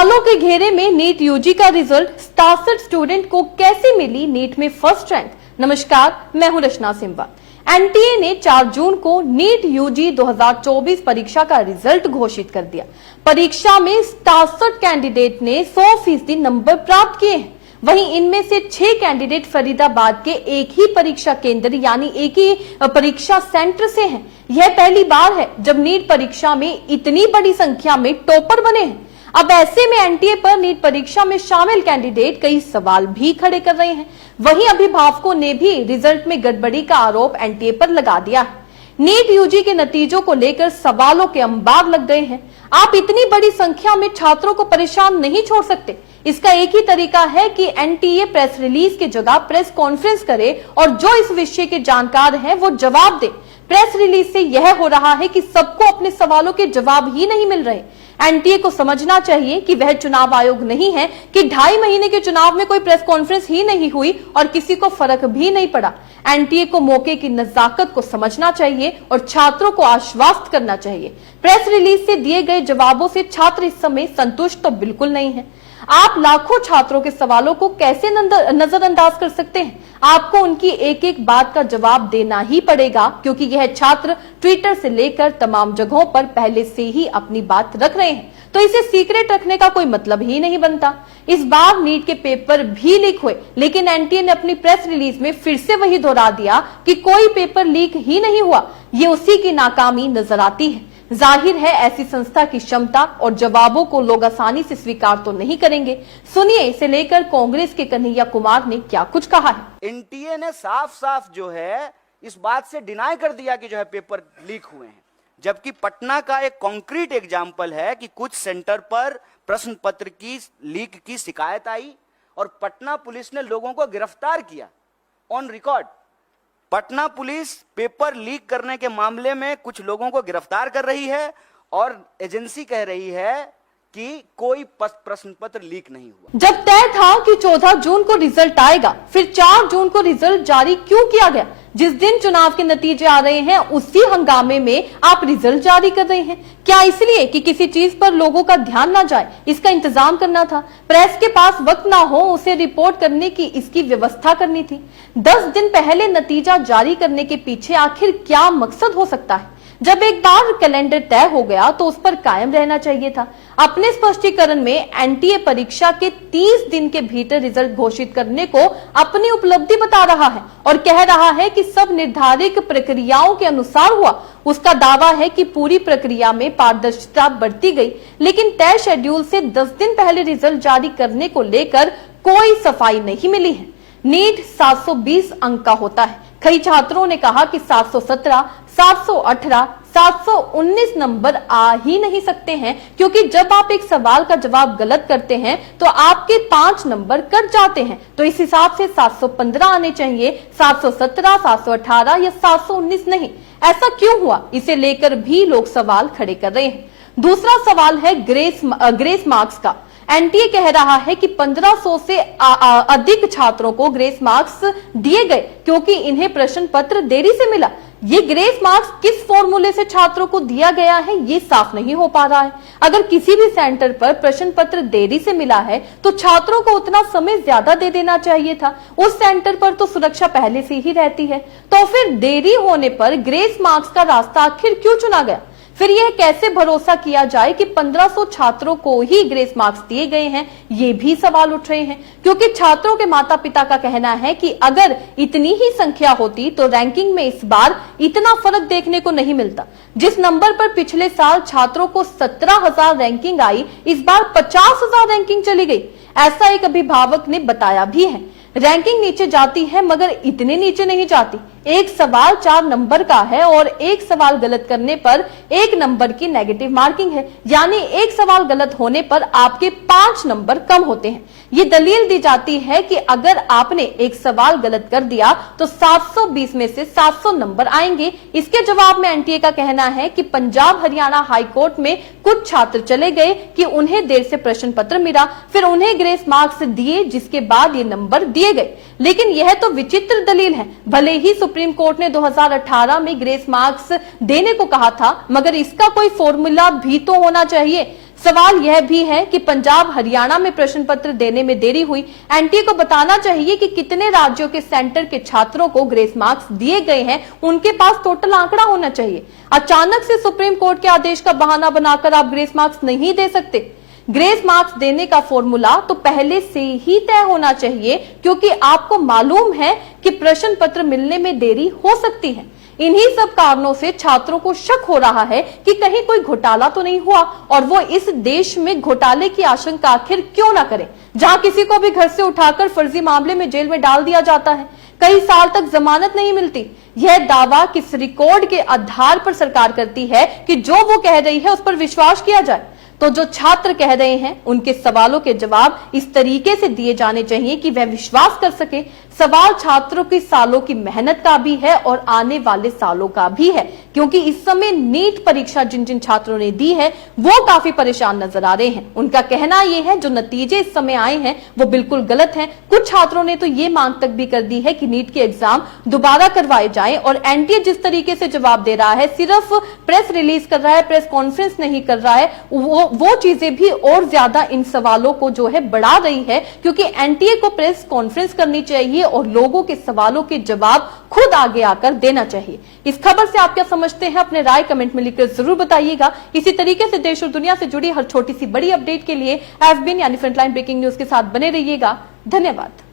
सवालों के घेरे में नीट यूजी का रिजल्ट, 67 स्टूडेंट को कैसे मिली नीट में फर्स्ट रैंक। नमस्कार, मैं हूं रचना सिम्बा। एनटीए ने 4 जून को नीट यूजी 2024 परीक्षा का रिजल्ट घोषित कर दिया। परीक्षा में 67 कैंडिडेट ने 100% नंबर प्राप्त किए हैं। वहीं इनमें से 6 कैंडिडेट फरीदाबाद के एक ही परीक्षा केंद्र यानी एक ही परीक्षा सेंटर से हैं। यह पहली बार है जब नीट परीक्षा में इतनी बड़ी संख्या में टॉपर बने हैं। अब ऐसे में एनटीए पर नीट परीक्षा में शामिल कैंडिडेट कई सवाल भी खड़े कर रहे हैं। वहीं अभिभावकों ने भी रिजल्ट में गड़बड़ी का आरोप एनटीए पर लगा दिया है। नीट यूजी के नतीजों को लेकर सवालों के अंबार लग गए हैं। आप इतनी बड़ी संख्या में छात्रों को परेशान नहीं छोड़ सकते। इसका एक ही तरीका है कि एनटीए प्रेस रिलीज की जगह प्रेस कॉन्फ्रेंस करे और जो इस विषय के जानकार हैं वो जवाब दे। प्रेस रिलीज से यह हो रहा है कि सबको अपने सवालों के जवाब ही नहीं मिल रहे। एनटीए को समझना चाहिए कि वह चुनाव आयोग नहीं है कि 2.5 महीने के चुनाव में कोई प्रेस कॉन्फ्रेंस ही नहीं हुई और किसी को फर्क भी नहीं पड़ा। एनटीए को मौके की नजाकत को समझना चाहिए और छात्रों को आश्वस्त करना चाहिए। प्रेस रिलीज से दिए गए जवाबों से छात्र इस समय संतुष्ट तो बिल्कुल नहीं है। आप लाखों छात्रों के सवालों को कैसे नजरअंदाज कर सकते हैं? आपको उनकी एक एक बात का जवाब देना ही पड़ेगा, क्योंकि यह छात्र ट्विटर से लेकर तमाम जगहों पर पहले से ही अपनी बात रख रहे हैं, तो इसे सीक्रेट रखने का कोई मतलब ही नहीं बनता। इस बार नीट के पेपर भी लीक हुए, लेकिन एनटीए ने अपनी प्रेस रिलीज में फिर से वही दोहरा दिया कि कोई पेपर लीक ही नहीं हुआ। ये उसी की नाकामी नजर आती है। जाहिर है ऐसी संस्था की क्षमता और जवाबों को लोग आसानी से स्वीकार तो नहीं करेंगे। सुनिए इसे लेकर कांग्रेस के कन्हैया कुमार ने क्या कुछ कहा है। एनटीए ने साफ साफ जो है इस बात से डिनाई कर दिया कि जो है पेपर लीक हुए हैं, जबकि पटना का एक कॉन्क्रीट एग्जाम्पल है कि कुछ सेंटर पर प्रश्न पत्र की लीक की शिकायत आई और पटना पुलिस ने लोगों को गिरफ्तार किया on record. Patna police paper leak करने के मामले में कुछ लोगों को गिरफ्तार कर रही है और एजेंसी कह रही है कि कोई प्रश्न पत्र लीक नहीं हुआ। जब तय था कि 14 जून को रिजल्ट आएगा, फिर 4 जून को रिजल्ट जारी क्यों किया गया? जिस दिन चुनाव के नतीजे आ रहे हैं उसी हंगामे में आप रिजल्ट जारी कर रहे हैं। क्या इसलिए कि किसी चीज पर लोगों का ध्यान ना जाए, इसका इंतजाम करना था? प्रेस के पास वक्त ना हो उसे रिपोर्ट करने की, इसकी व्यवस्था करनी थी। 10 दिन पहले नतीजा जारी करने के पीछे आखिर क्या मकसद हो सकता है? जब एक बार कैलेंडर तय हो गया तो उस पर कायम रहना चाहिए था। अपने स्पष्टीकरण में एनटीए परीक्षा के 30 दिन के भीतर रिजल्ट घोषित करने को अपनी उपलब्धि बता रहा है और कह रहा है कि सब निर्धारित प्रक्रियाओं के अनुसार हुआ। उसका दावा है कि पूरी प्रक्रिया में पारदर्शिता बरती गई, लेकिन तय शेड्यूल से 10 दिन पहले रिजल्ट जारी करने को लेकर कोई सफाई नहीं मिली है। नीट 720 अंक का होता है। कई छात्रों ने कहा कि 717, 718, 719 नंबर आ ही नहीं सकते हैं, क्योंकि जब आप एक सवाल का जवाब गलत करते हैं तो आपके 5 नंबर कट जाते हैं। तो इस हिसाब से 715 आने चाहिए, 717, 718 या 719 नहीं। ऐसा क्यों हुआ? इसे लेकर भी लोग सवाल खड़े कर रहे हैं। दूसरा सवाल है ग्रेस मार्क्स का। एनटीए कह रहा है कि 1500 से अधिक छात्रों को ग्रेस मार्क्स दिए गए क्योंकि इन्हें प्रश्न पत्र देरी से मिला। ये ग्रेस मार्क्स किस फॉर्मूले से छात्रों को दिया गया है ये साफ नहीं हो पा रहा है। अगर किसी भी सेंटर पर प्रश्न पत्र देरी से मिला है तो छात्रों को उतना समय ज्यादा दे देना चाहिए था। उस सेंटर पर तो सुरक्षा पहले से ही रहती है, तो फिर देरी होने पर ग्रेस मार्क्स का रास्ता आखिर क्यों चुना गया? फिर यह कैसे भरोसा किया जाए कि 1500 छात्रों को ही ग्रेस मार्क्स दिए गए हैं? ये भी सवाल उठ रहे हैं, क्योंकि छात्रों के माता पिता का कहना है कि अगर इतनी ही संख्या होती तो रैंकिंग में इस बार इतना फर्क देखने को नहीं मिलता। जिस नंबर पर पिछले साल छात्रों को 17,000 रैंकिंग आई, इस बार 50,000 रैंकिंग चली गई। ऐसा एक अभिभावक ने बताया भी है। रैंकिंग नीचे जाती है मगर इतने नीचे नहीं जाती। एक सवाल 4 नंबर का है और एक सवाल गलत करने पर 1 नंबर की नेगेटिव मार्किंग है, यानी एक सवाल गलत होने पर आपके 5 नंबर कम होते हैं। ये दलील दी जाती है कि अगर आपने एक सवाल गलत कर दिया तो 720 में से 700 नंबर आएंगे। इसके जवाब में एनटीए का कहना है कि पंजाब हरियाणा हाईकोर्ट में कुछ छात्र चले गए कि उन्हें देर से प्रश्न पत्र मिला, फिर उन्हें ग्रेस मार्क्स दिए, जिसके बाद ये नंबर दिए गए। लेकिन यह तो विचित्र दलील है। भले ही सुप्रीम कोर्ट ने 2018 में ग्रेस मार्क्स देने को कहा था, मगर इसका कोई फॉर्मूला भी तो होना चाहिए। सवाल यह भी है कि पंजाब हरियाणा में प्रश्न पत्र देने में देरी हुई। एनटीए को बताना चाहिए कि कितने राज्यों के सेंटर के छात्रों को ग्रेस मार्क्स दिए गए हैं, उनके पास टोटल आंकड़ा होना चाहिए। अचानक से सुप्रीम कोर्ट के आदेश का बहाना बनाकर आप ग्रेस मार्क्स नहीं दे सकते। ग्रेस मार्क्स देने का फॉर्मूला तो पहले से ही तय होना चाहिए, क्योंकि आपको मालूम है कि प्रश्न पत्र मिलने में देरी हो सकती है। इन्हीं सब कारणों से छात्रों को शक हो रहा है कि कहीं कोई घोटाला तो नहीं हुआ, और वो इस देश में घोटाले की आशंका आखिर क्यों ना करें, जहां किसी को भी घर से उठाकर फर्जी मामले में जेल में डाल दिया जाता है, कई साल तक जमानत नहीं मिलती। यह दावा किस रिकॉर्ड के आधार पर सरकार करती है कि जो वो कह रही है उस पर विश्वास किया जाए? तो जो छात्र कह रहे हैं उनके सवालों के जवाब इस तरीके से दिए जाने चाहिए कि वह विश्वास कर सके। सवाल छात्रों की सालों की मेहनत का भी है और आने वाले सालों का भी है, क्योंकि इस समय नीट परीक्षा जिन जिन छात्रों ने दी है वो काफी परेशान नजर आ रहे हैं। उनका कहना यह है जो नतीजे इस समय आए हैं वो बिल्कुल गलत हैं। कुछ छात्रों ने तो ये मांग तक भी कर दी है कि नीट के एग्जाम दोबारा करवाए जाएं, और एनटीए जिस तरीके से जवाब दे रहा है, सिर्फ प्रेस रिलीज कर रहा है, प्रेस कॉन्फ्रेंस नहीं कर रहा है, वो चीजें भी और ज्यादा इन सवालों को जो है बढ़ा रही है, क्योंकि एनटीए को प्रेस कॉन्फ्रेंस करनी चाहिए और लोगों के सवालों के जवाब खुद आगे आकर देना चाहिए। इस खबर से आप क्या समझते हैं, अपने राय कमेंट में लिखकर जरूर बताइएगा। इसी तरीके से देश और दुनिया से जुड़ी हर छोटी सी बड़ी अपडेट के लिए FBN यानी फ्रंटलाइन ब्रेकिंग न्यूज के साथ बने रहिएगा। धन्यवाद।